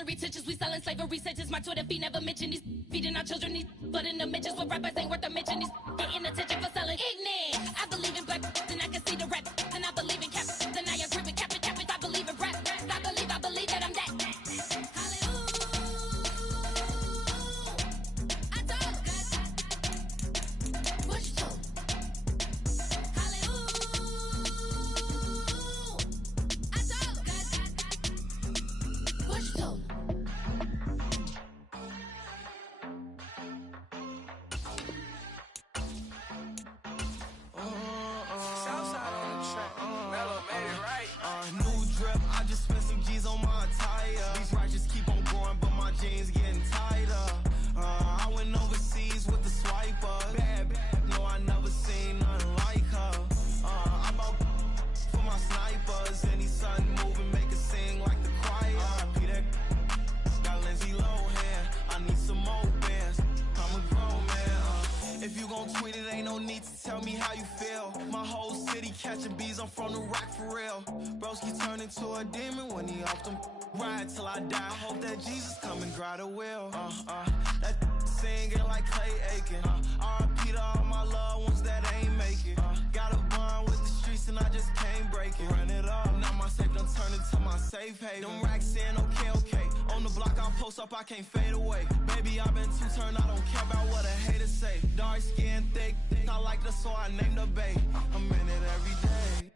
Treasury tensions, we selling slavery sentence. My Twitter feed never mention these feeding our children. These blood in the mentions. What rappers ain't worth a mention. These getting attention for selling ignorant. I believe in black, then I can see the rap. Then I believe in cap, then I agree with cap. I believe in rap. I believe that I'm that. To a demon when he off them ride till I die. Hope that Jesus come and grab the wheel. That singing like Clay Aiken. R.I.P. to all my loved ones that ain't make it. Got a bond with the streets and I just can't break it. Run it up, now my safe done turned into my safe haven. Them racks in, okay. On the block I post up, I can't fade away. Baby, I've been too turned, I don't care about what a hater say. Dark skin, thick, I like the so I named the bay. I'm in it every day.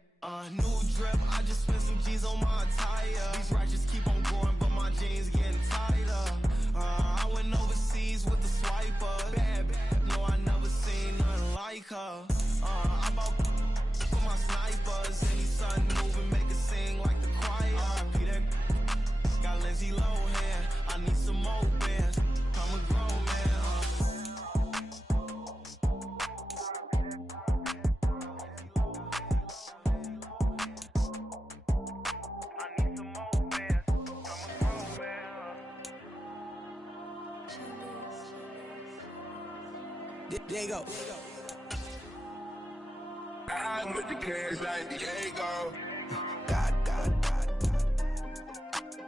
New drip, I just spent some G's on my attire. These ratchets keep on going, but my jeans getting tighter. I went overseas with the swiper. Bad, no, I never seen nothing like her. I bought for my snipers. Any son moving, make it sing like the choir. R.I.P. that got Lindsay Lohan. I need some more bands. I'm a grown man. There you go. I put the cash like Diego. God.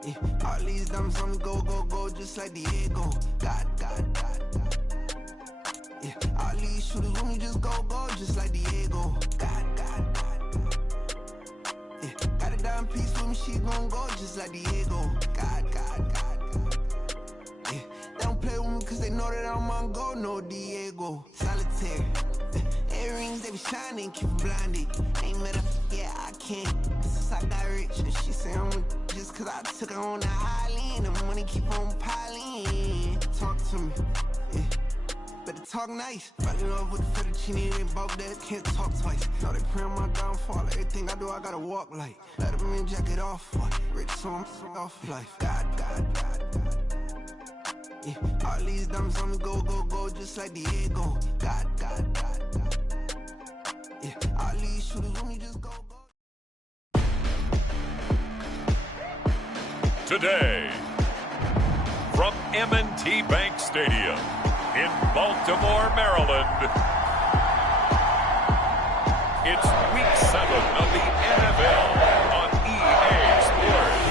Yeah. All these diamonds on me go, just like Diego. God. Yeah. All these shooters on me just go, just like Diego. God. Yeah. Got a dime piece with me, she gon' go just like Diego. God. Yeah. They don't play with me cause they know that I'm on go, no Diego. Solitaire. Earrings, they be shining, keep blinded. Ain't met her, yeah, I can't. Since I got rich, and she say I'm just cause I took her on the island. The money keep on piling. Talk to me, yeah. Better talk nice. Fell in love with the fettuccine, ain't both that, can't talk twice. Now they pray on my downfall, everything I do, I gotta walk like. Let them in, jacket off, rich, so I'm off life. God. Yeah. All these diamonds on me go, just like Diego. God. Yeah. All these shooters on me just go. Today, from M&T Bank Stadium in Baltimore, Maryland, it's Week 7 of the NFL on EA Sports.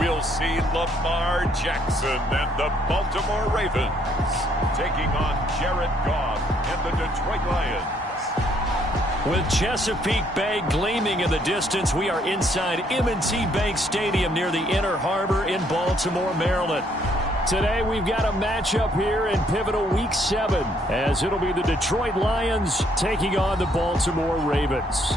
We'll see Lamar Jackson and the Baltimore Ravens taking on Jared Goff and the Detroit Lions. With Chesapeake Bay gleaming in the distance, we are inside M&T Bank Stadium near the Inner Harbor in Baltimore, Maryland. Today we've got a matchup here in pivotal Week 7 as it'll be the Detroit Lions taking on the Baltimore Ravens.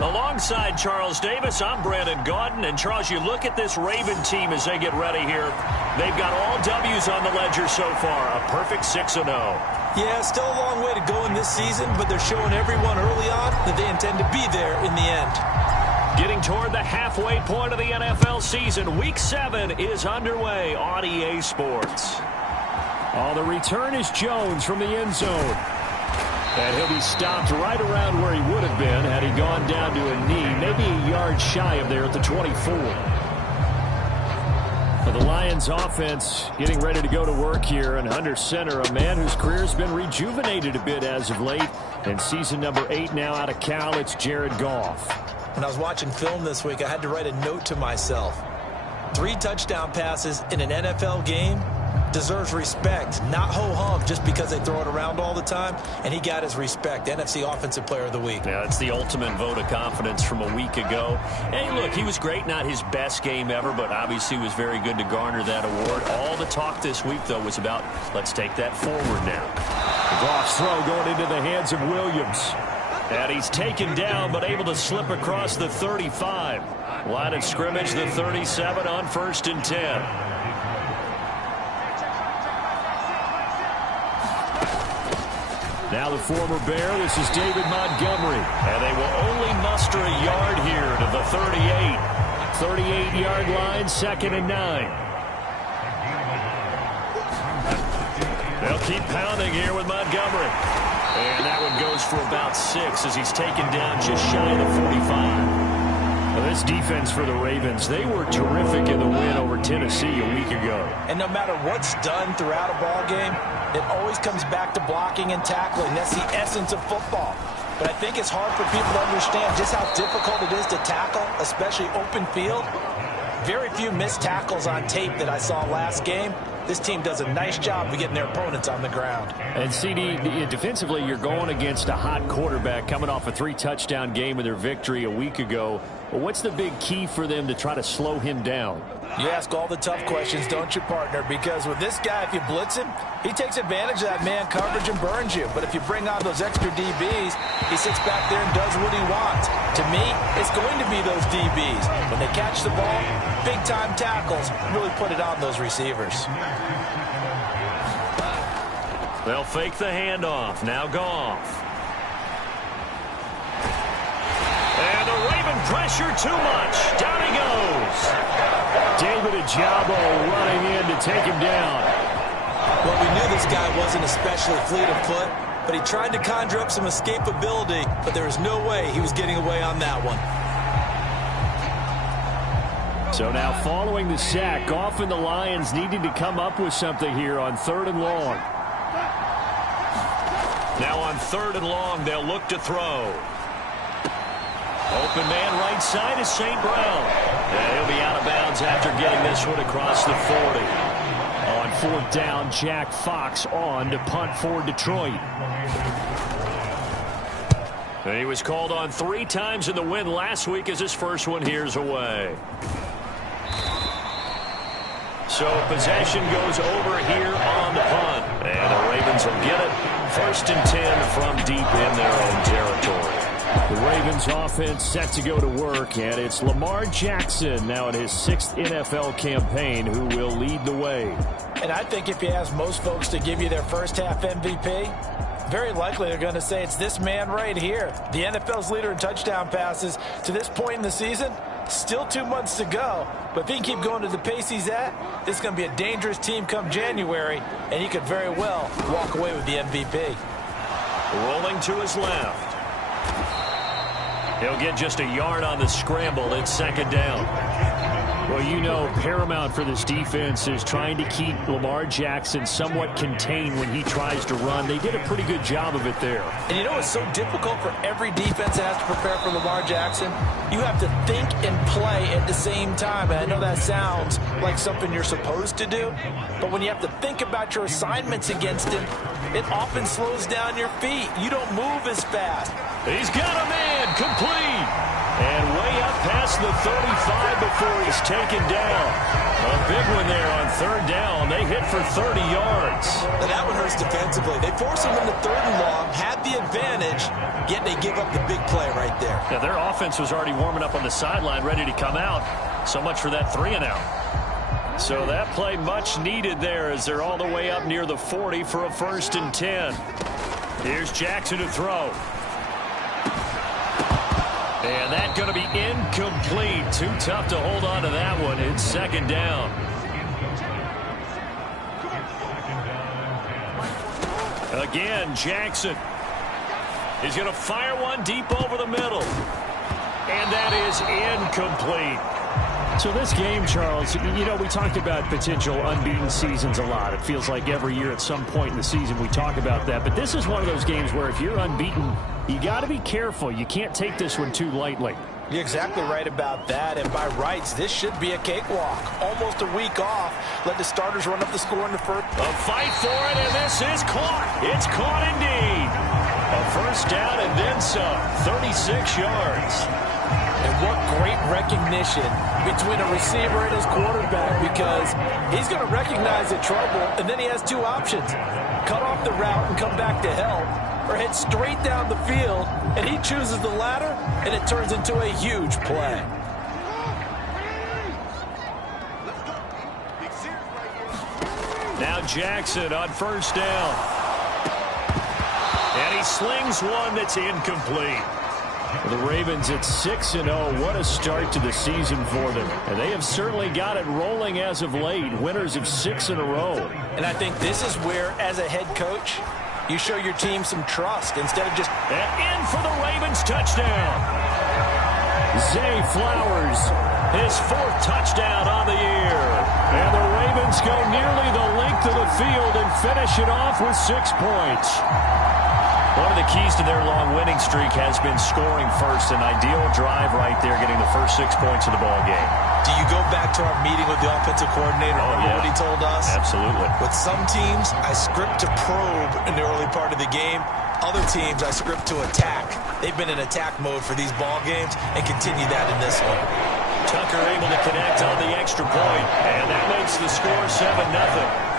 Alongside Charles Davis, I'm Brandon Gaudin. And Charles, you look at this Raven team as they get ready here. They've got all W's on the ledger so far, a perfect 6-0. Yeah, still a long way to go in this season, but they're showing everyone early on that they intend to be there in the end. Getting toward the halfway point of the NFL season. Week 7 is underway on EA Sports. Oh, the return is Jones from the end zone. And he'll be stopped right around where he would have been had he gone down to a knee, maybe a yard shy of there at the 24. For the Lions offense getting ready to go to work here, and under center, a man whose career has been rejuvenated a bit as of late. And season number 8 now out of Cal, it's Jared Goff. When I was watching film this week, I had to write a note to myself. 3 touchdown passes in an NFL game deserves respect, not ho-hum just because they throw it around all the time. And he got his respect. NFC Offensive Player of the Week. Yeah, it's the ultimate vote of confidence from a week ago. Hey, look, he was great. Not his best game ever, but obviously was very good to garner that award. All the talk this week, though, was about let's take that forward now. Goff's throw going into the hands of Williams. And he's taken down, but able to slip across the 35. Line of scrimmage, the 37 on 1st and 10. Now the former Bear, this is David Montgomery. And they will only muster a yard here to the 38. 38-yard line, 2nd and 9. They'll keep pounding here with Montgomery. And that one goes for about 6 as he's taken down just shy of the 45. Well, this defense for the Ravens, they were terrific in the win over Tennessee a week ago. And no matter what's done throughout a ball game, it always comes back to blocking and tackling. That's the essence of football. But I think it's hard for people to understand just how difficult it is to tackle, especially open field. Very few missed tackles on tape that I saw last game. This team does a nice job of getting their opponents on the ground. And CD, defensively, you're going against a hot quarterback coming off a 3-touchdown game in their victory a week ago. Well, what's the big key for them to try to slow him down? You ask all the tough questions, don't you, partner? Because with this guy, if you blitz him, he takes advantage of that man coverage and burns you. But if you bring on those extra DBs, he sits back there and does what he wants. To me, it's going to be those DBs. When they catch the ball, big-time tackles, really put it on those receivers. They'll fake the handoff. Now Goff. And the Raven pressure too much. Down he goes. David Ajabo running in to take him down. Well, we knew this guy wasn't especially fleet of foot, but he tried to conjure up some escapability, but there was no way he was getting away on that one. So now following the sack, Goff and the Lions needed to come up with something here on 3rd and long. Now on 3rd and long, they'll look to throw. Open man right side is St. Brown. And he'll be out of bounds after getting this one across the 40. On 4th down, Jack Fox on to punt for Detroit. And he was called on 3 times in the win last week as his first one here's away. So possession goes over here on the punt. And the Ravens will get it. 1st and 10 from deep in their own territory. The Ravens offense set to go to work, and it's Lamar Jackson now in his 6th NFL campaign who will lead the way. And I think if you ask most folks to give you their first half MVP, very likely they're going to say it's this man right here. The NFL's leader in touchdown passes to this point in the season. Still 2 months to go, but if he can keep going to the pace he's at, this is going to be a dangerous team come January, and he could very well walk away with the MVP. Rolling to his left. He'll get just a yard on the scramble. It's 2nd down. Well, you know, paramount for this defense is trying to keep Lamar Jackson somewhat contained when he tries to run. They did a pretty good job of it there. And you know it's so difficult for every defense that has to prepare for Lamar Jackson? You have to think and play at the same time. And I know that sounds like something you're supposed to do, but when you have to think about your assignments against him, it often slows down your feet. You don't move as fast. He's got a man complete. And way up past the 35 before he's taken down. A big one there on 3rd down. They hit for 30 yards. And that one hurts defensively. They force him into 3rd and long, had the advantage, yet they give up the big play right there. Yeah, their offense was already warming up on the sideline, ready to come out. So much for that 3-and-out. So that play much needed there as they're all the way up near the 40 for a 1st and 10. Here's Jackson to throw. And that That going to be incomplete. Too tough to hold on to that one. It's second down. Again, Jackson is going to fire one deep over the middle. And that is incomplete. So this game, Charles, you know, we talked about potential unbeaten seasons a lot. It feels like every year at some point in the season we talk about that. But this is one of those games where if you're unbeaten, you got to be careful. You can't take this one too lightly. You're exactly right about that. And by rights, this should be a cakewalk. Almost a week off. Let the starters run up the score in the first. A fight for it, and this is caught. It's caught indeed. A first down and then some. 36 yards. And what great recognition between a receiver and his quarterback, because he's going to recognize the trouble, and then he has two options. Cut off the route and come back to help, or head straight down the field, and he chooses the latter, and it turns into a huge play. Now Jackson on first down. And he slings one that's incomplete. The Ravens at 6-0. What a start to the season for them. And they have certainly got it rolling as of late. Winners of 6 in a row. And I think this is where, as a head coach, you show your team some trust instead of just... And in for the Ravens touchdown. Zay Flowers, his 4th touchdown on the year. And the Ravens go nearly the length of the field and finish it off with 6 points. One of the keys to their long winning streak has been scoring first. An ideal drive right there, getting the first 6 points of the ball game. Do you go back to our meeting with the offensive coordinator? Remember what he told us? Absolutely. With some teams, I script to probe in the early part of the game. Other teams, I script to attack. They've been in attack mode for these ball games and continue that in this one. Tucker able to connect on the extra point, and that makes the score 7-0.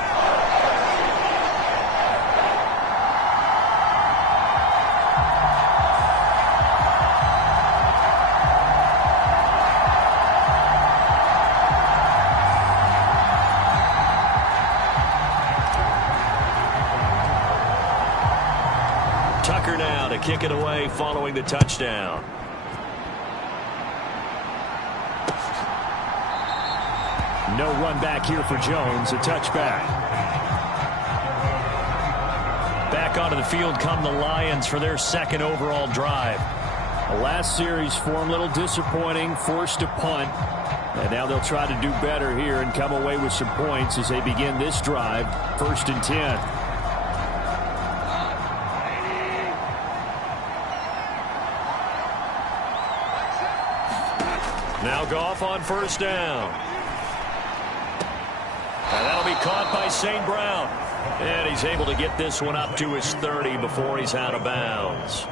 Tucker now to kick it away following the touchdown. No run back here for Jones. A touchback. Back onto the field come the Lions for their 2nd overall drive. The last series for them, a little disappointing. Forced to punt. And now they'll try to do better here and come away with some points as they begin this drive. 1st and 10. Now Goff on first down. And that'll be caught by St. Brown. And he's able to get this one up to his 30 before he's out of bounds.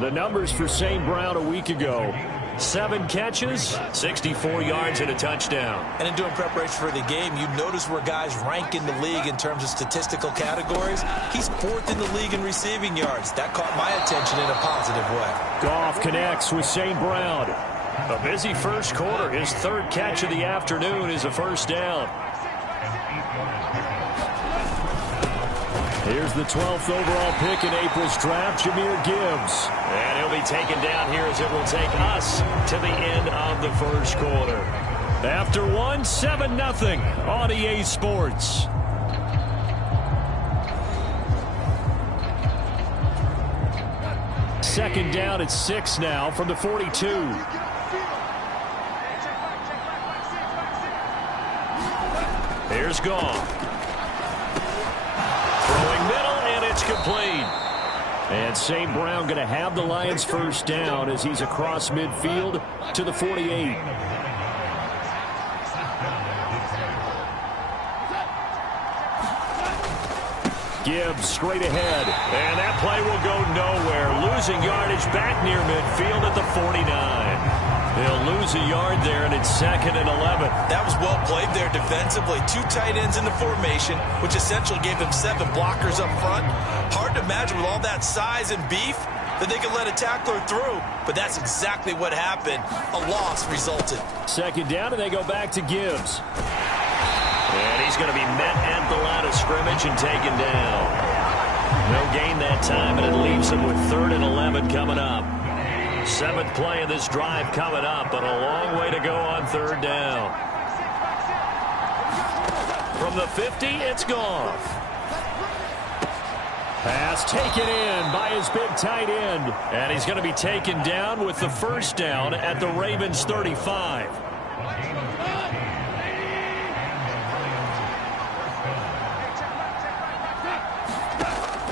The numbers for St. Brown a week ago. 7 catches, 64 yards, and a touchdown. And in doing preparation for the game, you notice where guys rank in the league in terms of statistical categories. He's 4th in the league in receiving yards. That caught my attention in a positive way. Goff connects with St. Brown. A busy first quarter. His 3rd catch of the afternoon is a first down. Here's the 12th overall pick in April's draft, Jahmyr Gibbs. And he'll be taken down here as it will take us to the end of the first quarter. After 7-0 on EA Sports. Second down at 6 now from the 42. Here's Goff. Throwing middle, and it's complete. And St. Brown going to have the Lions first down as he's across midfield to the 48. Gibbs straight ahead. And that play will go nowhere. Losing yardage back near midfield at the 49. They'll lose a yard there, and it's 2nd and 11. That was well played there defensively. 2 tight ends in the formation, which essentially gave them 7 blockers up front. Hard to imagine with all that size and beef that they could let a tackler through. But that's exactly what happened. A loss resulted. Second down, and they go back to Gibbs. And he's going to be met at the line of scrimmage and taken down. No gain that time, and it leaves them with 3rd and 11 coming up. Seventh play of this drive coming up, but a long way to go on third down. From the 50, it's Goff. Pass taken in by his big tight end. And he's going to be taken down with the first down at the Ravens 35.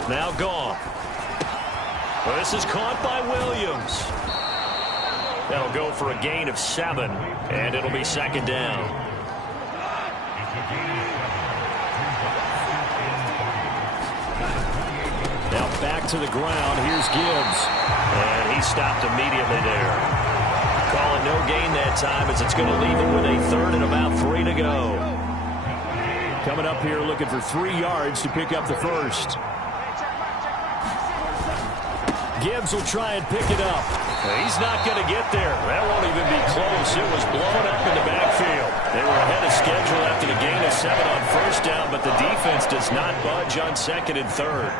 Now Goff. Well, this is caught by Williams. That'll go for a gain of 7, and it'll be second down. Now back to the ground. Here's Gibbs. And he stopped immediately there. Calling no gain that time as it's going to leave him with a third and about 3 to go. Coming up here looking for 3 yards to pick up the first. Gibbs will try and pick it up. He's not going to get there. That won't even be close. It was blown up in the backfield. They were ahead of schedule after the gain of 7 on first down, but the defense does not budge on second and third.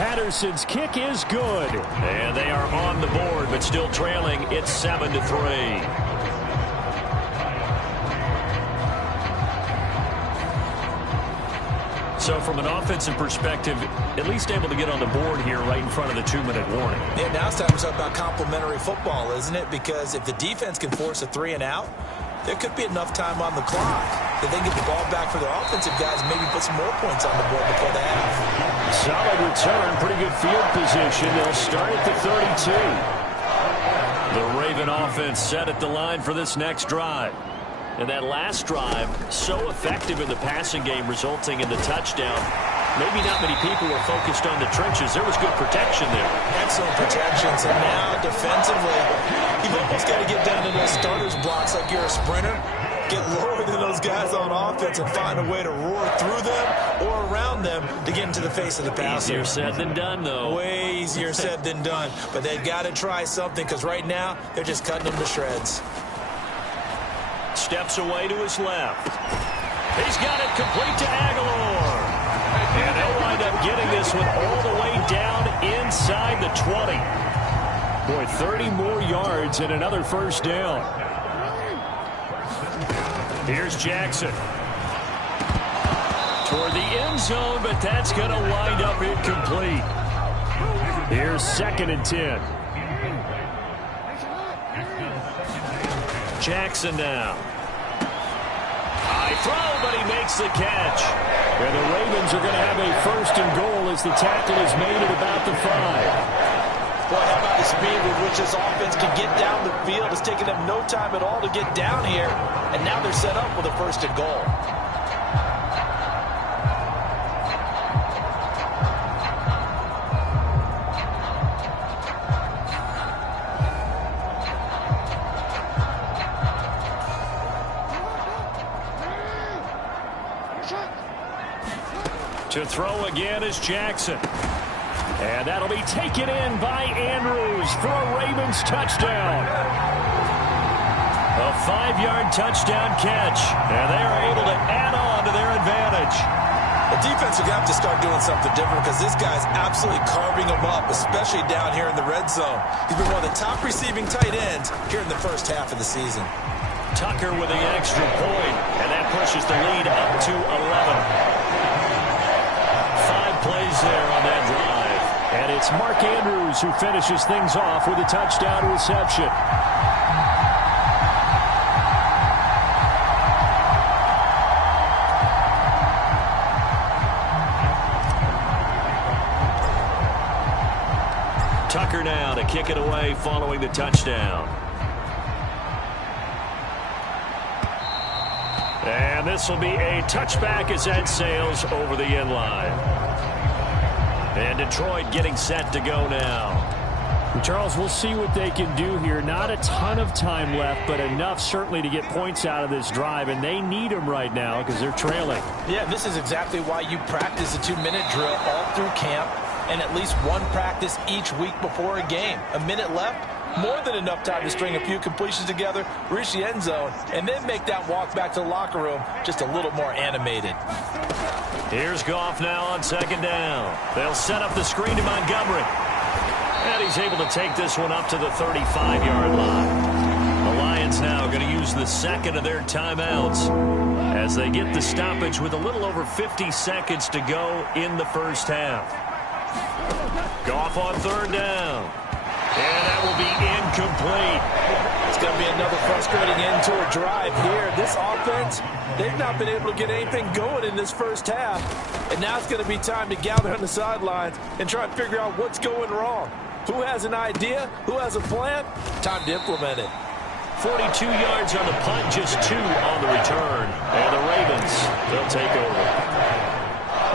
Patterson's kick is good. And they are on the board, but still trailing. It's 7-3. So from an offensive perspective, at least able to get on the board here right in front of the 2-minute warning. Yeah, now it's time to talk about complementary football, isn't it? Because if the defense can force a 3 and out, there could be enough time on the clock that they get the ball back for their offensive guys and maybe put some more points on the board before the half. Solid return, pretty good field position. They'll start at the 32. The Raven offense set at the line for this next drive. And that last drive, so effective in the passing game, resulting in the touchdown. Maybe not many people were focused on the trenches. There was good protection there. Excellent protection. So now, defensively, you've almost got to get down to those starters blocks like you're a sprinter. Get lower than those guys on offense and find a way to roar through them or around them to get into the face of the passer. Easier said than done, though. Way easier said than done. But they've got to try something because right now, they're just cutting them to shreds. Steps away to his left. He's got it complete to Aguilar. And they'll wind up getting this one all the way down inside the 20. Boy, 30 more yards and another first down. Here's Jackson. Toward the end zone, but that's going to wind up incomplete. Here's 2nd and 10. Jackson now. High throw, but he makes the catch. And the Ravens are going to have a 1st and goal as the tackle is made at about the 5. Boy, how about the speed with which this offense can get down the field? It's taken them no time at all to get down here, and now they're set up with a 1st and goal. To throw again is Jackson. And that'll be taken in by Andrews for a Ravens touchdown. A 5-yard touchdown catch. And they are able to add on to their advantage. The defense will have to start doing something different because this guy's absolutely carving them up, especially down here in the red zone. He's been one of the top receiving tight ends here in the first half of the season. Tucker with the extra point, and that pushes the lead up to 11. 5 plays there on that drive. And it's Mark Andrews who finishes things off with a touchdown reception. Tucker now to kick it away following the touchdown. And this will be a touchback as that sails over the end line. And Detroit getting set to go now. Charles, we'll see what they can do here. Not a ton of time left, but enough certainly to get points out of this drive, and they need them right now because they're trailing. Yeah, this is exactly why you practice a 2-minute drill all through camp and at least one practice each week before a game. A minute left, more than enough time to string a few completions together, reach the end zone, and then make that walk back to the locker room just a little more animated. Here's Goff now on second down. They'll set up the screen to Montgomery. And he's able to take this one up to the 35-yard line. The Lions now going to use the second of their timeouts as they get the stoppage with a little over 50 seconds to go in the first half. Goff on third down. And that will be incomplete. It's going to be another frustrating end to a drive here. This offense, they've not been able to get anything going in this first half. And now it's going to be time to gather on the sidelines and try and figure out what's going wrong. Who has an idea? Who has a plan? Time to implement it. 42 yards on the punt, just 2 on the return. And the Ravens, they'll take over.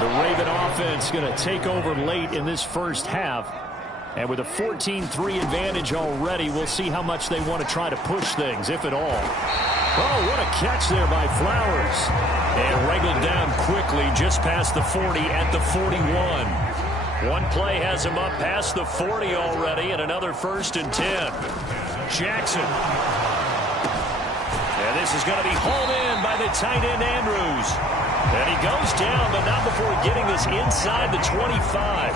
The Raven offense going to take over late in this first half. And with a 14-3 advantage already, we'll see how much they want to try to push things, if at all. Oh, what a catch there by Flowers. And wrangled down quickly just past the 40 at the 41. One play has him up past the 40 already, and another 1st and 10. Jackson. And this is going to be hauled in by the tight end Andrews. And he goes down, but not before getting this inside the 25.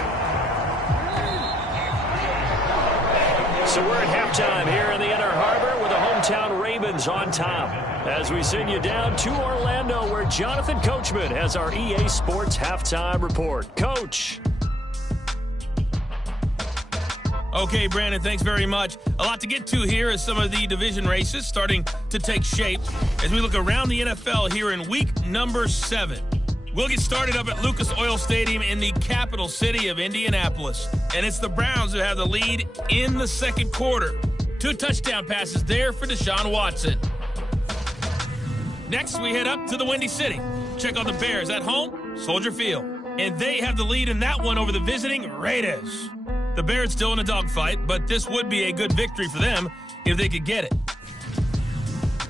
So we're at halftime here in the Inner Harbor with the hometown Ravens on top. As we send you down to Orlando, where Jonathan Coachman has our EA Sports Halftime Report. Coach. Okay, Brandon, thanks very much. A lot to get to here as some of the division races starting to take shape as we look around the NFL here in week number 7. We'll get started up at Lucas Oil Stadium in the capital city of Indianapolis. And it's the Browns who have the lead in the second quarter. 2 touchdown passes there for Deshaun Watson. Next, we head up to the Windy City. Check on the Bears at home, Soldier Field. And they have the lead in that one over the visiting Raiders. The Bears still in a dogfight, but this would be a good victory for them if they could get it.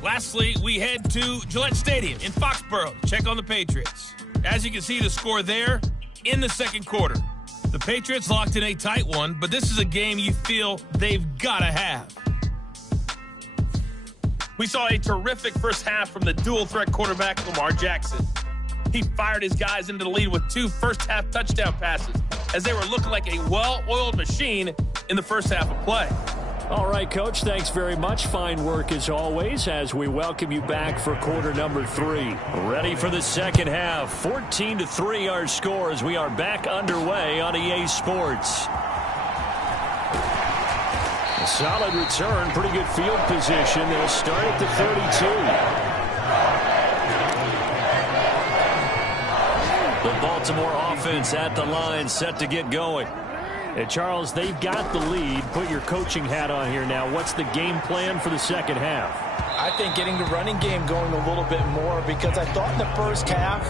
Lastly, we head to Gillette Stadium in Foxborough. Check on the Patriots. As you can see, the score there in the second quarter. The Patriots locked in a tight one, but this is a game you feel they've got to have. We saw a terrific first half from the dual-threat quarterback, Lamar Jackson. He fired his guys into the lead with 2 first-half touchdown passes as they were looking like a well-oiled machine in the first half of play. All right, Coach, thanks very much. Fine work as always as we welcome you back for quarter number 3. Ready for the second half. 14-3 our score as we are back underway on EA Sports. A solid return, pretty good field position. They'll start at the 32. The Baltimore offense at the line, set to get going. And Charles, they've got the lead. Put your coaching hat on here now. What's the game plan for the second half? I think getting the running game going a little bit more, because I thought in the first half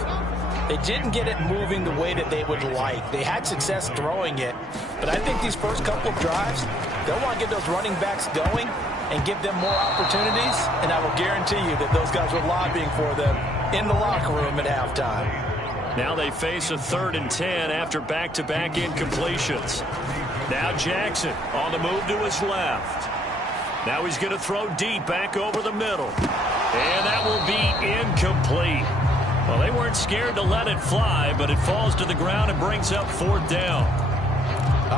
they didn't get it moving the way that they would like. They had success throwing it, but I think these first couple of drives, they'll want to get those running backs going and give them more opportunities, and I will guarantee you that those guys were lobbying for them in the locker room at halftime. Now they face a 3rd and 10 after back-to-back incompletions. Now Jackson on the move to his left. Now he's going to throw deep back over the middle. And that will be incomplete. Well, they weren't scared to let it fly, but it falls to the ground and brings up 4th down.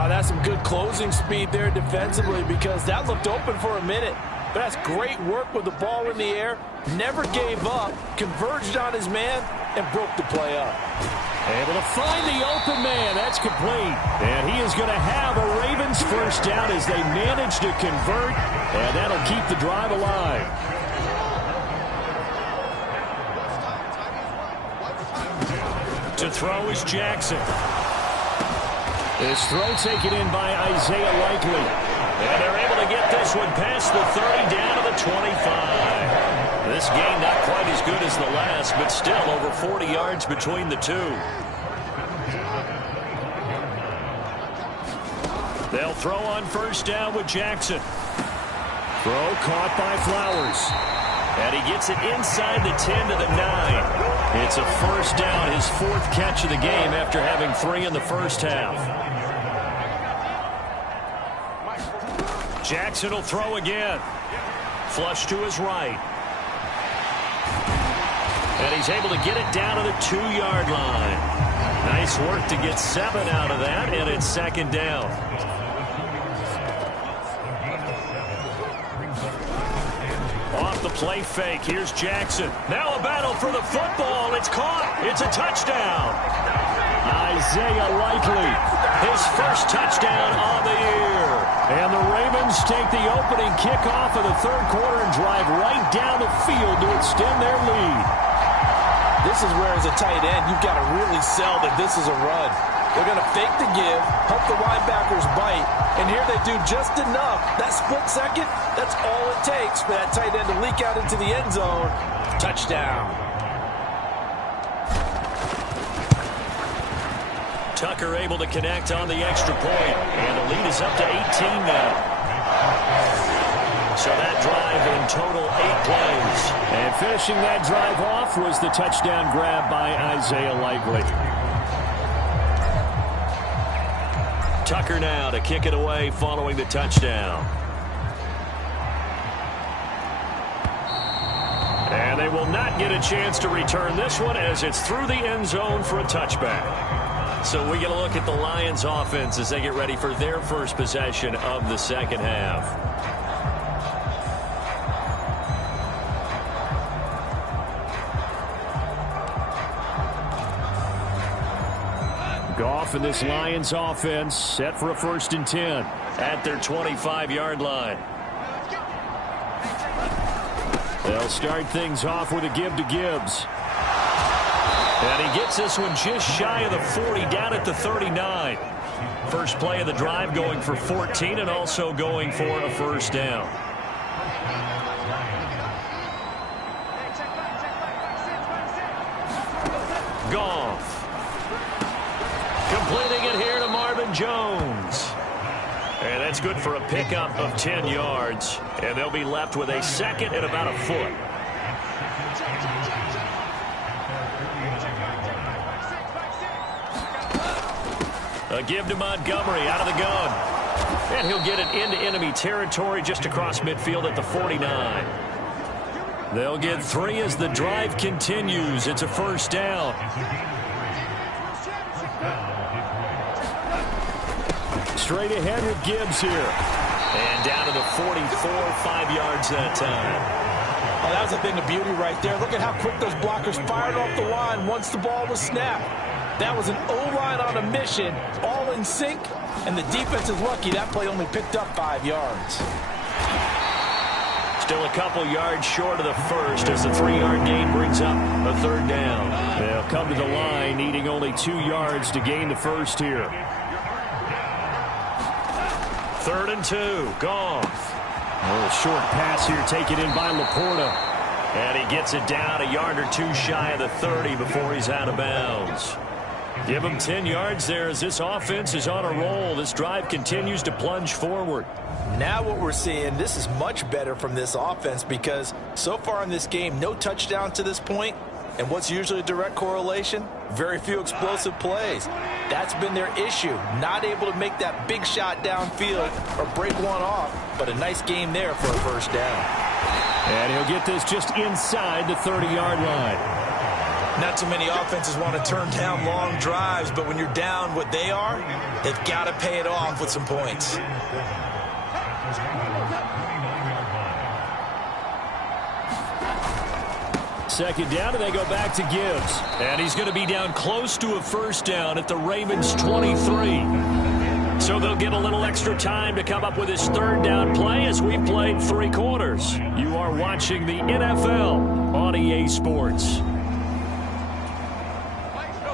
That's some good closing speed there defensively, because that looked open for a minute. But that's great work with the ball in the air. Never gave up, converged on his man, and broke the play up. Able to find the open man. That's complete. And he is going to have a Ravens first down as they manage to convert. And that'll keep the drive alive. To throw is Jackson. His throw taken in by Isaiah Likely. And they're able to get this one past the 30 down to the 25. This game not quite as good as the last, but still over 40 yards between the two. They'll throw on first down with Jackson. Throw caught by Flowers. And he gets it inside the 10 to the 9. It's a first down, his 4th catch of the game after having 3 in the first half. Jackson will throw again. Flush to his right. And he's able to get it down to the 2-yard line. Nice work to get 7 out of that, and it's second down. Off the play fake, here's Jackson. Now a battle for the football. It's caught. It's a touchdown. Isaiah Likely, his first touchdown on the year. And the Ravens take the opening kickoff of the third quarter and drive right down the field to extend their lead. This is where, as a tight end, you've got to really sell that this is a run. They're going to fake the give, help the linebackers bite, and here they do just enough. That split second, that's all it takes for that tight end to leak out into the end zone. Touchdown. Tucker able to connect on the extra point, and the lead is up to 18 now. So that drive in total 8 plays. And finishing that drive off was the touchdown grab by Isaiah Likely. Tucker now to kick it away following the touchdown. And they will not get a chance to return this one as it's through the end zone for a touchback. So we get a look at the Lions offense as they get ready for their first possession of the second half. Goff and this Lions offense set for a 1st and 10 at their 25-yard line. They'll start things off with a give to Gibbs. And he gets this one just shy of the 40, down at the 39. First play of the drive, going for 14 and also going for a first down. Goff. Completing it here to Marvin Jones. And that's good for a pickup of 10 yards. And they'll be left with a second and about a foot. A give to Montgomery out of the gun. And he'll get it into enemy territory just across midfield at the 49. They'll get 3 as the drive continues. It's a first down. Straight ahead with Gibbs here. And down to the 44, 5 yards that time. Oh, that was a thing of beauty right there. Look at how quick those blockers fired off the line once the ball was snapped. That was an O-line on a mission, all in sync, and the defense is lucky that play only picked up 5 yards. Still a couple yards short of the first as the 3-yard gain brings up a third down. They'll come to the line, needing only 2 yards to gain the first here. 3rd and 2, Goff. A little short pass here taken in by Laporta. And he gets it down a yard or 2 shy of the 30 before he's out of bounds. Give him 10 yards there as this offense is on a roll. This drive continues to plunge forward. Now what we're seeing, this is much better from this offense because so far in this game, no touchdown to this point. And what's usually a direct correlation? Very few explosive plays. That's been their issue. Not able to make that big shot downfield or break one off, but a nice game there for a first down. And he'll get this just inside the 30-yard line. Not too many offenses want to turn down long drives, but when you're down what they are, they've got to pay it off with some points. Second down, and they go back to Gibbs. And he's going to be down close to a first down at the Ravens' 23. So they'll get a little extra time to come up with his third down play as we've played 3 quarters. You are watching the NFL on EA Sports.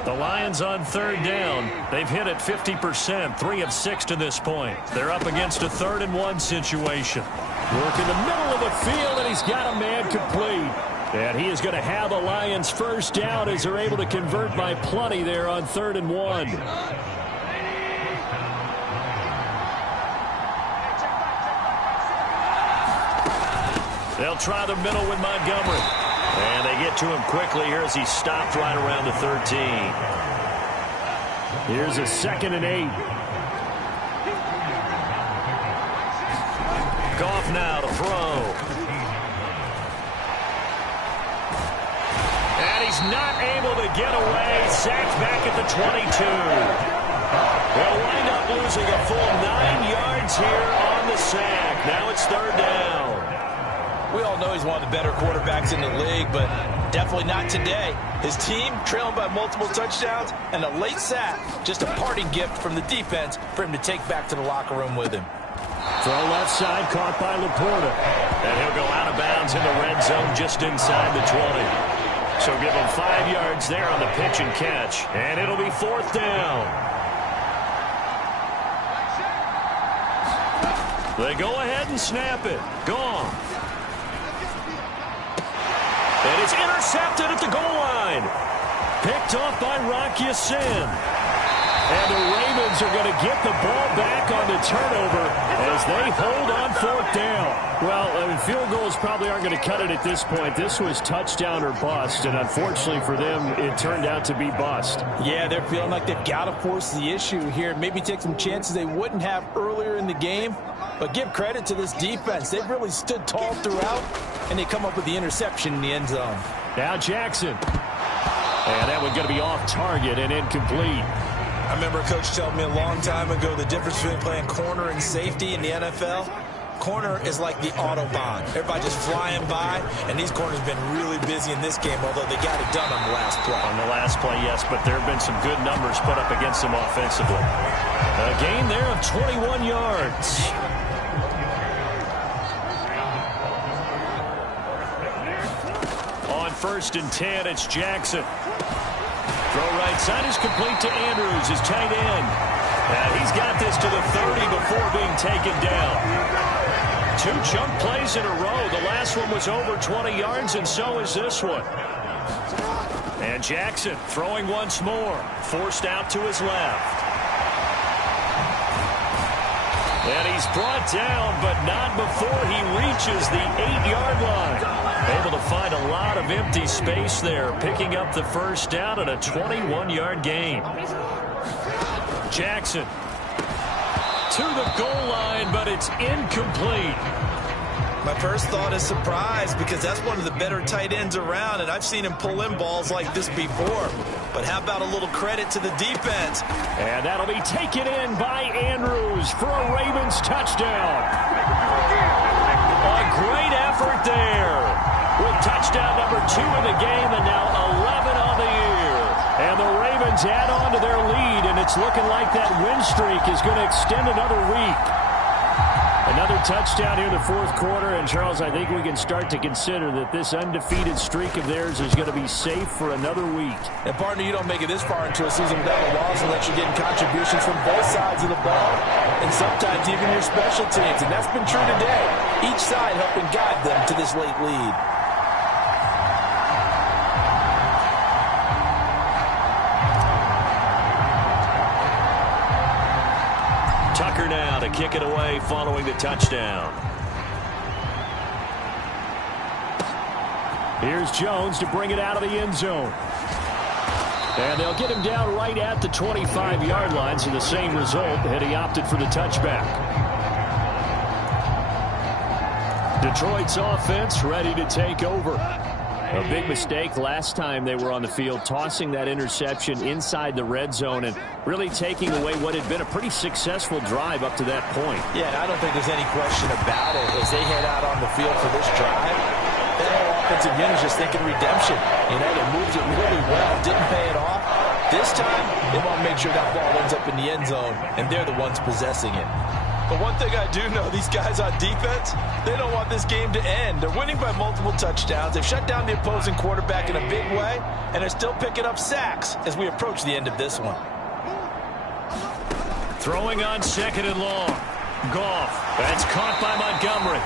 The Lions on third down. They've hit it 50%, 3 of 6 to this point. They're up against a 3rd and 1 situation. Work in the middle of the field, and he's got a man complete. And he is going to have the Lions first down as they're able to convert by plenty there on 3rd and 1. They'll try the middle with Montgomery. And they get to him quickly here as he stopped right around the 13. Here's a 2nd and 8. Goff now to throw. And he's not able to get away. Sacked back at the 22. They'll wind up losing a full 9 yards here on the sack. Now it's third down. We all know he's one of the better quarterbacks in the league, but definitely not today. His team trailing by multiple touchdowns, and a late sack, just a parting gift from the defense for him to take back to the locker room with him. Throw left side, caught by Laporta. And he'll go out of bounds in the red zone just inside the 20. So give him 5 yards there on the pitch and catch, and it'll be fourth down. They go ahead and snap it. Gone. And it's intercepted at the goal line. Picked off by Rocky Sin. And the Ravens are going to get the ball back on the turnover as they hold on fourth down. Well, field goals probably aren't going to cut it at this point. This was touchdown or bust, and unfortunately for them, it turned out to be bust. Yeah, they're feeling like they've got to force the issue here. Maybe take some chances they wouldn't have earlier in the game. But give credit to this defense. They've really stood tall throughout, and they come up with the interception in the end zone. Now Jackson. And that one's going to be off target and incomplete. I remember a coach telling me a long time ago the difference between playing corner and safety in the NFL. Corner is like the Autobahn. Everybody just flying by, and these corners have been really busy in this game, although they got it done on the last play. On the last play, yes, but there have been some good numbers put up against them offensively. A gain there of 21 yards. On 1st and 10, it's Jackson. Throw right side is complete to Andrews, his tight end. And he's got this to the 30 before being taken down. 2 chunk plays in a row. The last one was over 20 yards, and so is this one. And Jackson throwing once more. Forced out to his left. And he's brought down, but not before he reaches the 8-yard line. Able to find a lot of empty space there, picking up the first down and a 21-yard gain. Jackson to the goal line, but it's incomplete. My first thought is surprise, because that's one of the better tight ends around, and I've seen him pull in balls like this before. But how about a little credit to the defense? And that'll be taken in by Andrews for a Ravens touchdown. A great effort there, with touchdown number 2 in the game and now 11 on the year. And the Ravens add on to their lead, and it's looking like that win streak is going to extend another week. Another touchdown here in the fourth quarter, and Charles, I think we can start to consider that this undefeated streak of theirs is going to be safe for another week. And partner, you don't make it this far into a season without a loss unless you're getting contributions from both sides of the ball, and sometimes even your special teams, and that's been true today. Each side helping guide them to this late lead. Tucker now to kick it away following the touchdown. Here's Jones to bring it out of the end zone. And they'll get him down right at the 25-yard line, so the same result, and he opted for the touchback. Detroit's offense ready to take over. A big mistake last time they were on the field, tossing that interception inside the red zone and really taking away what had been a pretty successful drive up to that point. Yeah, and I don't think there's any question about it. As they head out on the field for this drive, that whole offensive unit is just thinking redemption. You know, they moved it really well, didn't pay it off. This time, they want to make sure that ball ends up in the end zone, and they're the ones possessing it. But one thing I do know, these guys on defense, they don't want this game to end. They're winning by multiple touchdowns. They've shut down the opposing quarterback in a big way, and they're still picking up sacks as we approach the end of this one. Throwing on 2nd and long. Goff. That's caught by Montgomery.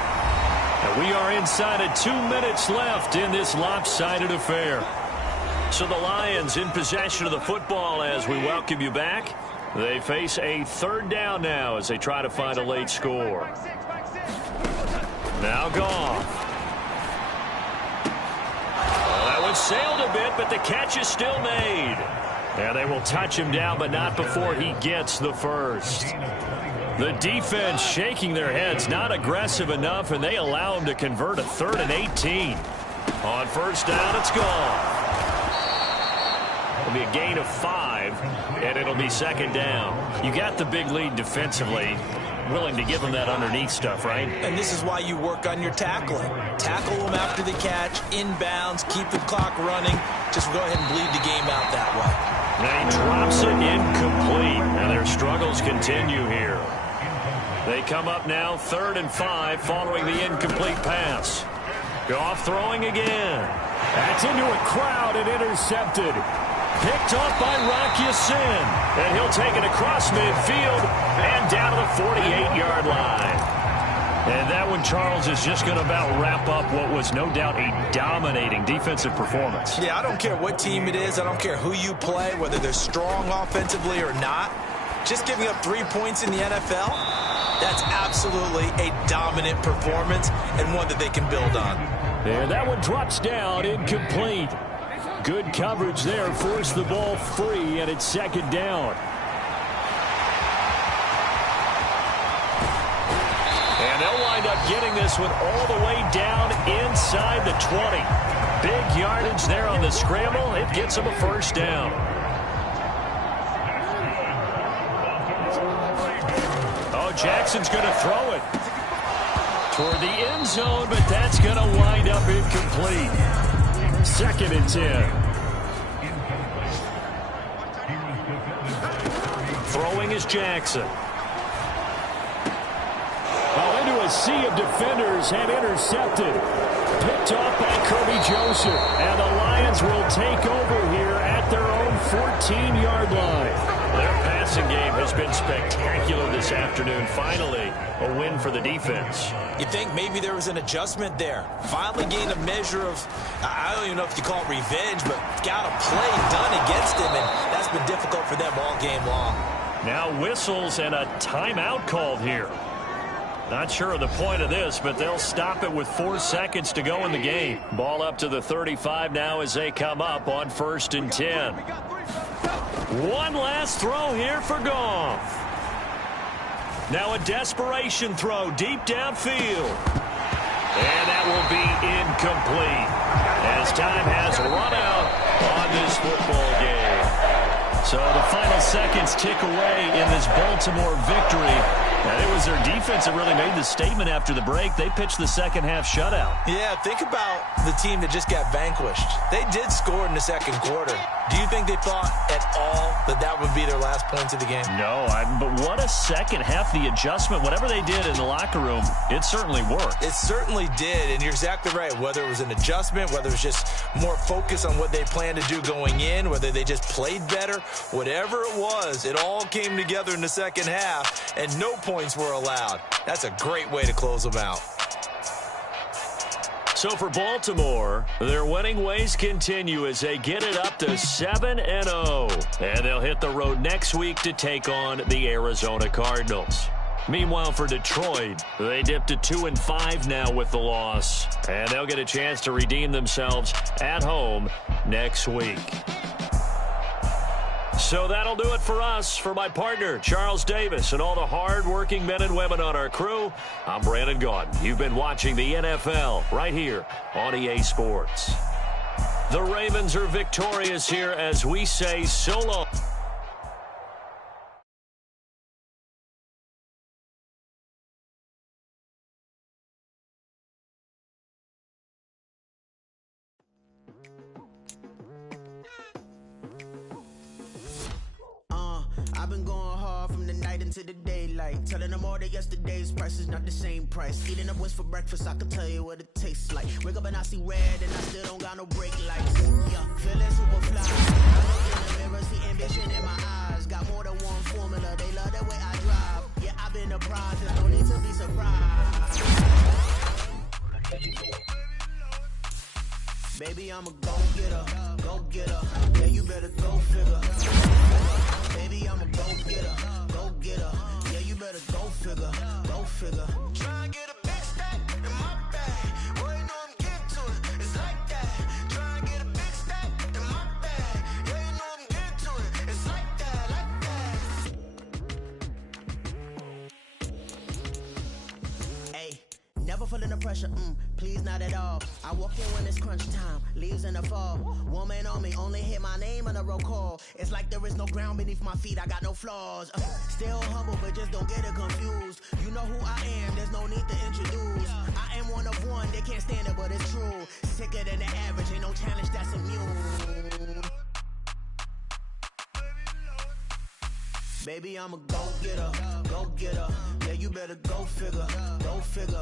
And we are inside of 2 minutes left in this lopsided affair. So the Lions in possession of the football as we welcome you back. They face a third down now as they try to find a late score. Now Goff. Well, that one sailed a bit, but the catch is still made. And they will touch him down, but not before he gets the first. The defense shaking their heads, not aggressive enough, and they allow him to convert a 3rd and 18. On first down, it's gone. It'll be a gain of 5, and it'll be 2nd down. You got the big lead defensively. Willing to give them that underneath stuff, right? And this is why you work on your tackling. Tackle them after the catch, inbounds, keep the clock running. Just go ahead and bleed the game out that way. And he drops it incomplete, and their struggles continue here. They come up now 3rd and 5 following the incomplete pass. Goff throwing again. That's into a crowd and intercepted. Picked off by Rock Ya-Sin. And he'll take it across midfield and down to the 48-yard line. And that one, Charles, is just going to about wrap up what was no doubt a dominating defensive performance. Yeah, I don't care what team it is. I don't care who you play, whether they're strong offensively or not. Just giving up 3 points in the NFL, that's absolutely a dominant performance and one that they can build on. And that one drops down, incomplete. Good coverage there, forced the ball free, and it's 2nd down. And they'll wind up getting this one all the way down inside the 20. Big yardage there on the scramble. It gets them a 1st down. Oh, Jackson's going to throw it toward the end zone, but that's going to wind up incomplete. 2nd and 10. Throwing is Jackson. Well, into a sea of defenders and intercepted. Picked off by Kirby Joseph. And the Lions will take over here at their own 14-yard line. Their passing game has been spectacular this afternoon. Finally, a win for the defense. You think maybe there was an adjustment there. Finally gained a measure of, I don't even know if you call it revenge, but got a play done against him, and that's been difficult for them all game long. Now whistles and a timeout called here. Not sure of the point of this, but they'll stop it with 4 seconds to go in the game. Ball up to the 35 now as they come up on 1st and 10. One last throw here for Goff. Now a desperation throw deep downfield. And that will be incomplete as time has run out on this football game. So the final seconds tick away in this Baltimore victory. And it was their defense that really made the statement after the break. They pitched the 2nd half shutout. Yeah, think about the team that just got vanquished. They did score in the 2nd quarter. Do you think they thought at all that that would be their last points of the game? No, but what a 2nd half. The adjustment, whatever they did in the locker room, it certainly worked. It certainly did, and you're exactly right. Whether it was an adjustment, whether it was just more focus on what they planned to do going in, whether they just played better, whatever it was, it all came together in the 2nd half, and no points were allowed. That's a great way to close them out. So for Baltimore, their winning ways continue as they get it up to 7-0. And they'll hit the road next week to take on the Arizona Cardinals. Meanwhile, for Detroit, they dipped to 2-5 now with the loss. And they'll get a chance to redeem themselves at home next week. So that'll do it for us. For my partner, Charles Davis, and all the hard-working men and women on our crew, I'm Brandon Gaudin. You've been watching the NFL right here on EA Sports. The Ravens are victorious here as we say so long. I've been going hard from the night into the daylight, telling them all that yesterday's price is not the same price. Eating up wings for breakfast, I can tell you what it tastes like. Wake up and I see red and I still don't got no brake lights. Yeah, feeling super fly. I look in the mirror, see ambition in my eyes. Got more than one formula, they love the way I drive. Yeah, I've been a prize, there's no need to be surprised. Baby, I'm a go-getter, go-getter. Yeah, you better go figure. Baby, I'm a go-getter, go-getter. Yeah, you better go figure, go figure. Try and get a big stack in my bag. Boy, you know I'm getting to it, it's like that. Try and get a big stack in my bag. feeling the pressure, please not at all. I walk in when it's crunch time, leaves in the fall. Woman on me, only hit my name on a roll call. It's like there is no ground beneath my feet, I got no flaws. Still humble, but just don't get it confused. You know who I am, there's no need to introduce. I am one of one, they can't stand it, but it's true. Sicker than the average, ain't no challenge that's immune. Baby, I'm a go-getter, go-getter. Yeah, you better go figure, go figure.